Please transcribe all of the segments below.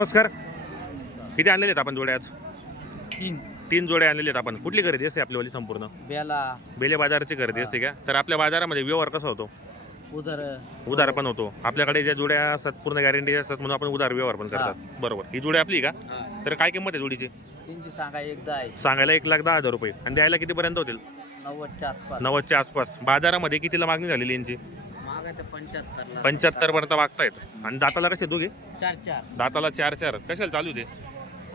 नमस्कार. किती आणलेले आहेत आपण जोड्या आज? तीन. तीन जोड्या आणलेले आहेत आपण. कुठली खरेदी असते आपलीवाली संपूर्ण? बेला. बेले बाजाराची खरेदी असते का? तर आपल्या बाजारामध्ये व्यवहार कसा होतो? उदर उधार पण होतो. आपल्याकडे ज्या जोड्या असतात पूर्ण गॅरंटी असतात म्हणून आपण उधार व्यवहार पण करतात. बरोबर. ही जोडी आपली का? तर काय किंमत आहे जोडीची? त्यांची सांगा एकदा आहे. सांगायला एक लाख दहा हजार रुपये. आणि द्यायला कितीपर्यंत होतील? नव्वदच्या आसपास. नव्वदच्या आसपास. बाजारामध्ये कितीला मागणी झालेली यांची? पंच्याहत्तर पर्यंत मागतायत. आणि दाताला कसे दोघे? चार चार. दाताला चार चार. कशाला चालू दे?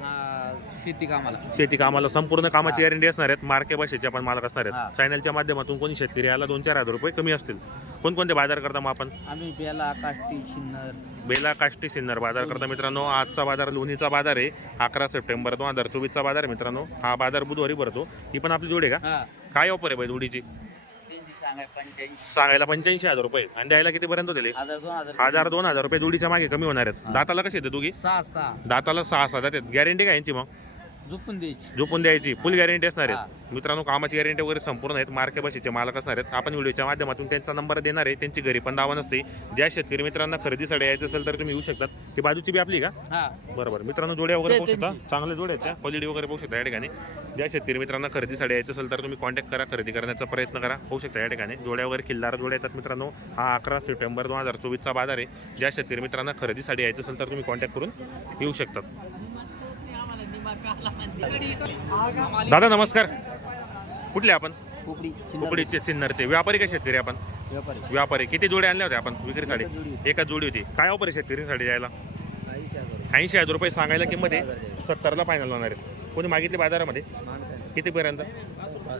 हा, शेती कामाला. शेती कामाला. संपूर्ण कामाची गॅरंटी असणार आहेत. मार्के भाषेचे आपण मालक असणार हा. आहेत चॅनलच्या माध्यमातून कोणी शेतकरी आला दोन चार हजार रुपये कमी असतील. कोणकोणते बाजार करता मग आपण? आम्ही बेला काष्टी शिन्नर. बेला काष्टी सिन्नर बाजार करता मित्रांनो. आजचा बाजार लोणीचा बाजार आहे. अकरा सप्टेंबर दोन हजार चोवीसचा बाजार आहे मित्रांनो. हा बाजार बुधवारी भरतो. ही पण आपली जोडी आहे का? हा. काय ऑफर आहे बाई जोडीची? सांगायला पंच्याऐंशी. हजार रुपये आणि द्यायला कितीपर्यंत दिले हजार दोन हजार. हजार दोन हजार रुपये जोडीच्या मागे कमी होणार आहेत. दाताला कसे येते दोघी? सहा सहा. दाताला सहा सहा जातात गॅरंटी काय यांची मग? झोपून द्यायची. झोपून द्यायची. फुल गॅरंटी असणार आहेत. मित्रांनो कामाची गॅरंटी वगैरे संपूर्ण आहेत. मार्के बशीचे मालक असणार आहेत. आपण व्हिडिओच्या माध्यमातून त्यांचा नंबर देणार आहे. त्यांची घरी पण दावा नसते. ज्या शेतकरी मित्रांना खरेदीसाठी यायचं असेल तर तुम्ही येऊ शकतात. ती बाजूची बी आपली का? बरोबर. मित्रांनो जोड्या वगैरे पाहू शकता. त्यांची. चांगले जोडे आहेत त्या. क्वालिटी वगैरे पाहू शकता या ठिकाणी. ज्या शेतकरी मित्रांना खरेदीसाठी यायचं असेल तर तुम्ही कॉन्टॅक्ट करा. खरेदी करण्याचा प्रयत्न करा. होऊ शकता या ठिकाणी. जोड्या वगैरे किल्लार जोड्या येतात मित्रांनो. हा अकरा सप्टेंबर दोन हजार चोवीसचा बाजार आहे. ज्या शेतकरी मित्रांना खरेदीसाठी यायचं असेल तर तुम्ही कॉन्टॅक्ट करून येऊ शकतात. दादा नमस्कार. कुठले आपण? कुकडीचे सिन्नरचे. व्यापारी का शेतकरी आपण? व्यापारी. व्यापारी. किती जोड्या आणल्या होत्या आपण? विक्रीसाठी एकच जोडी. एकच जोडी होती. काय ऑफर आहे शेतकरीसाठी द्यायला? ऐंशी हजार ऐंशी हजार रुपये सांगायला किंमत आहे. सत्तरला फायनल होणार आहे. कोणी मागितले बाजारामध्ये? कितीपर्यंत?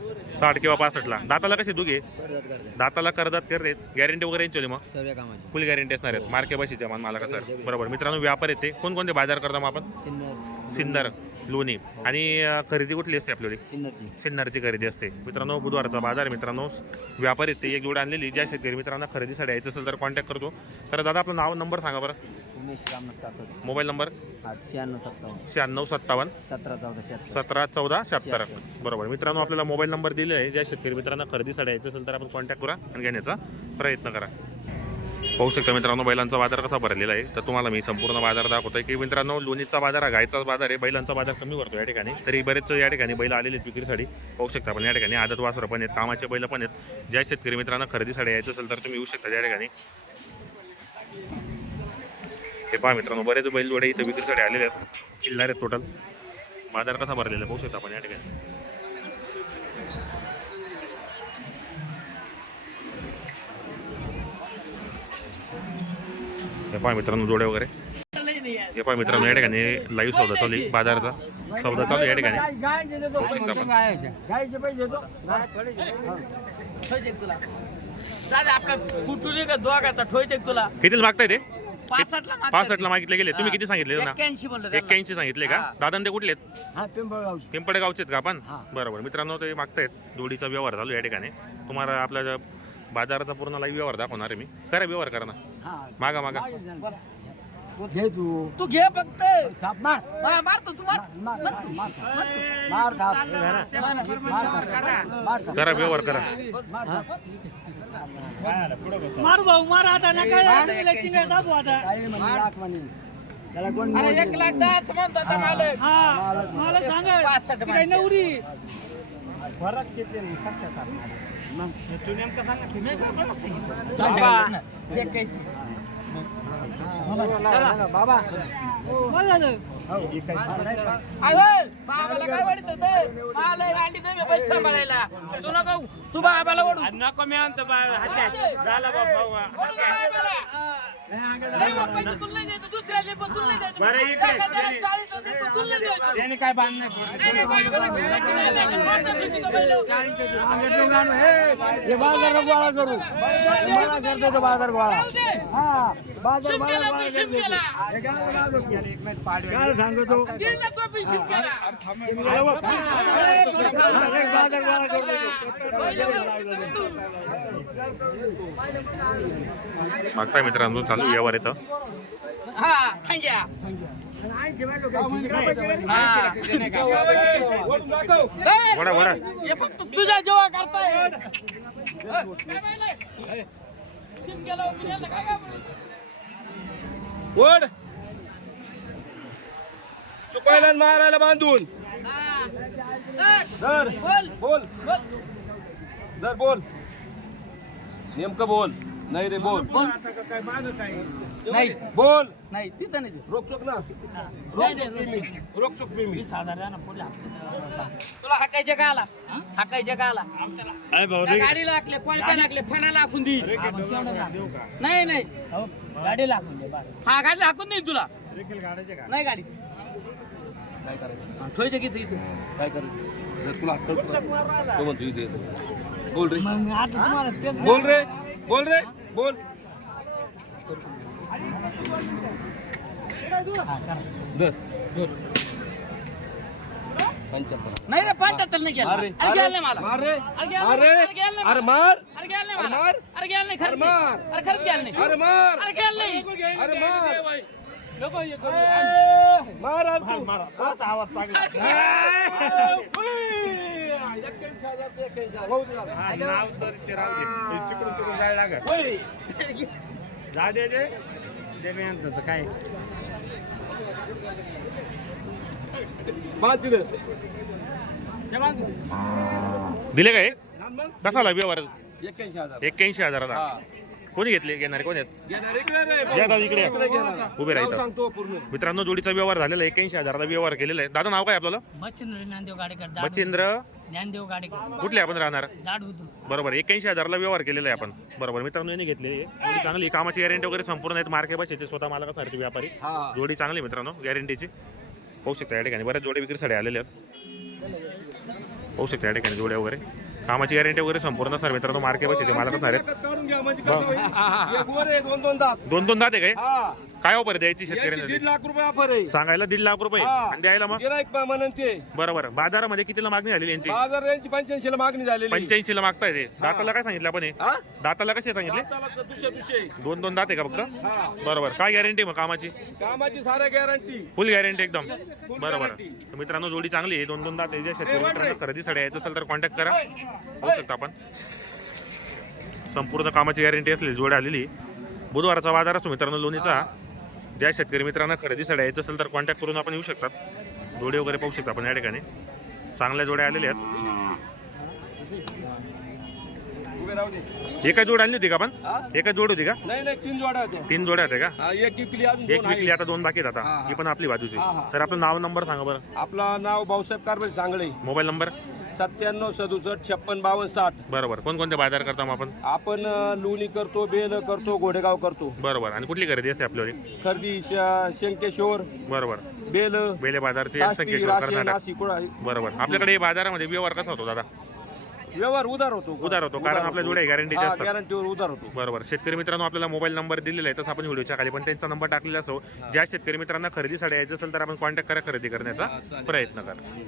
साठ किंवा पासष्टला. दाताला कसे दुगे कर्जात दाताला करदात करते गॅरंटी वगैरे यांची होती मग? सर्व कामाची. फुल गॅरंटी असणार आहेत. मार्के बशीच्या मान मला कसं बरोबर. मित्रांनो व्यापार येते. कोणकोणते बाजार करता मग आपण? सिन्नर. सिन्नर. लोणी. आणि अं, खरेदी कुठली असते आपल्याकडे सिन्नरची. सिन्नरची खरेदी असते. मित्रांनो बुधवारचा बाजार मित्रांनो. व्यापार येते. एक जोड आणलेली. ज्या शेतकरी मित्रांना खरेदीसाठी यायचं असेल तर कॉन्टॅक्ट करतो. तर दादा आपलं नाव नंबर सांगा बरं. उमेश रामनाथ काकड मोबाईल नंबर? आठ शहाण्णव सत्तावन्न. शहाण्णव सत्तावन्न. सतरा चौदा शहात्तर. सतरा चौदा शहात्तर. बरोबर. मित्रांनो आपल्याला मोबाईल नंबर दिले आहे. ज्या शेतकरी मित्रांना खरेदीसाठी यायचं असेल तर आपण कॉन्टॅक्ट करा आणि घेण्याचा प्रयत्न करा. पाहू शकता मित्रांनो बैलांचा बाजार कसा भरलेला आहे. तर तुम्हाला मी संपूर्ण बाजार दाखवतोय की मित्रांनो लोणीचा बाजार हा गायचा बाजार आहे. बैलांचा बाजार कमी भरतो या ठिकाणी. तरी बरेच या ठिकाणी बैल आलेले आहेत विक्रीसाठी. पाहू शकता आपण या ठिकाणी आदत वासरं पण आहेत कामाचे बैल पण आहेत. ज्या शेतकरी मित्रांना खरेदीसाठी यायचं असेल तर तुम्ही येऊ शकता या ठिकाणी. हे पहा मित्रांनो बरेच बैल जोडे इथं विक्रीसाठी आलेले आहेत. किल्लार आहेत टोटल बाजार कसा भरलेला आहे? पाहू शकता आपण या ठिकाणी. हे पहा मित्रांनो जोडे वगैरे. हे पहा मित्रांनो या ठिकाणी लाईव्ह सौदा चालू आहे बाजाराचा सौदा चालू या ठिकाणी. पाहू शकता आपण. तुला. कितीला मागताय ते? पासष्टला पासष्टला मागितले गेले. तुम्ही किती सांगितले ना एक्क्याऐंशी म्हणलं त्याला. एक्क्याऐंशी सांगितले का? हा. दादा ते कुठले आहेत? हा पिंपळगावची. पिंपळे गावचे आहेत का आपण? हा. बरोबर. मित्रांनो ते मागतायत. जोडीचा व्यवहार चालू आहे या ठिकाणी. तुम्हाला आपल्या ज्या बाजाराचा पूर्ण लाईव्ह व्यवहार दाखवणार आहे मी. करा व्यवहार करा ना. हा. मागा मागा. घे तू. तू घे फक्त. थाप मार. मारतो तू मार. मार मार थाप. मार थाप. करा व्यवहार करा. मार थाप. मार भाऊ मार आता तुम्ही लक्ष्मी दाबू आता. त्याला कोण एक लाख दहाच म्हणतो आता मालक. हा मला सांगा पासष्ट ती काही नवरी? बाबा काय झालं बाबाला काय वाटत होतं? मला रांडी मी पैसे सांभाळायला. तू नको तू बाबाला ओढू. नको मी हात्यात झाला त्याने काय बांधणं हे बाजार गोळा करू. मला करतो तो बाजार गोळा. हा बाजार बाजार गोळा हे? काय सांगतो बाजार गोळा करतो मागताय मित्रांनो चालू व्यवहार येतं वडा वडा हे फक्त तुझ्या जेव्हा करताय पहिल्या मारायला बांधून. धर. बोल. धर बोल. नेमकं बोल. नाही रे बोल. नाही. बोल. नाही तिथं नाही रोकचोक ना. रोकचोक मी. मी तुला हाकायचे का आला? हाकायचे का आला? त्या गाडीला हाकले कोणत्या लागले फणाला हाकून दी. नाही नाही. गाडी लागून दे हा गाडी हाकून नाही तुला. नाही गाडी. काय करायचं? ठेवायचे किती इथे? काय करायचं? जर तुला अक्कल तर- तो म्हणतो इथे येतो. बोल रे. बोल रे. बोल रे. बोल. धर. नाही रे पंच्याहत्तर नाही रे, अरे नाही मला. मार रे. अरे घ्यायला मार नाही, रे. अरे घ्यायला नाही अरे. मार. अरे घ्यायला नाही मला. अरे नाही. मार. नाही. अरे खरंच घ्यायला नाही. अरे मार. अरे घ्यायला नाही. अरे मार. ए, मार आज तू. तोच आवाज चांगला एक्क्याऐंशी हजार ते एक्क्याऐंशी हजार. भाऊ तुझा. नाव तर ते राहू दे. ते चिकडून चिकडून जायला लागत होय. जा दे दे दे मी आणतो तर काय बांध तिथं. दिले काय मग. कसा आला व्यवहार एक्क्याऐंशी हजार एक्क्याऐंशी हजाराचा हा. कोणी घेतले? घेणारे कोण आहेत? घेणार इकडे. या दादा. उभे राहा नाव इथं. सांगतो पूर्ण. मित्रांनो जोडीचा व्यवहार झालेला एक्क्याऐंशी हजाराचा व्यवहार केलेला आहे. दादा नाव काय आपल्याला? मच्छिंद्र ज्ञानदेव गाडेकर दाड मच्छिंद्र ज्ञानदेव गाडेकर. कुठले आपण राहणार? दाड बरोबर एक्क्याऐंशी हजारला व्यवहार केलेला आहे आपण. बरोबर मित्रांनो यांनी घेतले जोडी चांगली कामाची गॅरंटी वगैरे संपूर्ण आहेत. मार्के बसायचे स्वतः मालकासारखे व्यापारी. हा. जोडी चांगली मित्रांनो गॅरंटीची पाहू शकता या ठिकाणी. बऱ्याच जोडे विक्रीसाठी आलेले आहेत. पाहू शकता या ठिकाणी जोड्या वगैरे. कामाची गॅरंटी वगैरे संपूर्ण असणार मित्रांनो मार्के बसायचे मालक असणार आहेत. काढून घ्या म्हणजे आहे, दोन दोन दात. दोन दोन दाते काय? हा. काय ऑफर द्यायची यांची शेतकऱ्यांसाठी दीड लाख रुपये ऑफर आहे. सांगायला दीड लाख रुपये. हा. आणि द्यायला मग? गिराईक म्हणून ते बरोबर बाजारामध्ये कितीला मागणी झालेली यांची? बाजार यांची पंच्याऐंशी ला मागणी झालेली. पंच्याऐंशी ला मागताय ते. दाताला काय सांगितलं आपण हे? हा? दाताला कसे सांगितले? दाताला तर दोन दोन दाते का फक्त? हा. बरोबर काय गॅरंटी मग कामाची? कामाची सारे गॅरंटी फुल गॅरंटी एकदम. बरोबर guarantee. तर मित्रांनो जोडी चांगली आहे. दोन दोन दाते ज्या शेतकरी मित्रांनो खरेदीसाठी यायचं असेल तर कॉन्टॅक्ट करा. होऊ शकता आपण. संपूर्ण कामाची गॅरंटी असलेली जोड आलेली बुधवारचा बाजार असतो मित्रांनो लोणीचा. ज्या शेतकरी मित्रांना खरेदीसाठी यायचं असेल तर कॉन्टॅक्ट करून आपण येऊ शकतात. जोडे वगैरे पाहू शकता आपण या ठिकाणी. चांगल्या जोड्या आलेल्या आहेत. एका जोड आणली होती का आपण? एका जोड होती का? नाही नाही तीन जोड्या तीन जोड्या होत्या का? एक विकली आता दोन बाकी आता. हा. पण आपली बाजूची. तर आपलं नाव नंबर सांगा बरं. आपलं नाव भाऊसाहेब कारभारी सांगळे. Mobile number? सत्त्याण्णव सदुसष्ट छप्पन बावन्न साठ. बरोबर. कोणकोणते बाजार करता मग आपण? आपण अं, लोणी करतो बेल करतो घोडेगाव करतो. बरोबर. आणि कुठली खरेदी असते आपल्यावर खर्दी श- शंकेश्वर. बरोबर. बेल. बेले बाजारचे काष्टी, संकेश्वर राशी कर्नाटक. नाशिक कुठं आहे? बरोबर. आपल्याकडे बाजारामध्ये व्यवहार कसा होतो दादा? व्यवहार उधार होतो. उधार होतो, कारण आपल्या जोड्या guarantee असतात. गॅरंटीवर उधार होतो. बरोबर. शेतकरी मित्रांनो आपल्याला मोबाईल नंबर दिलेला आहे. तसं आपण व्हिडिओच्या खाली पण त्यांचा नंबर टाकलेला असो. ज्या शेतकरी मित्रांना खरेदीसाठी यायचं असेल तर आपण कॉन्टॅक्ट करा खरेदी करण्याचा प्रयत्न करा.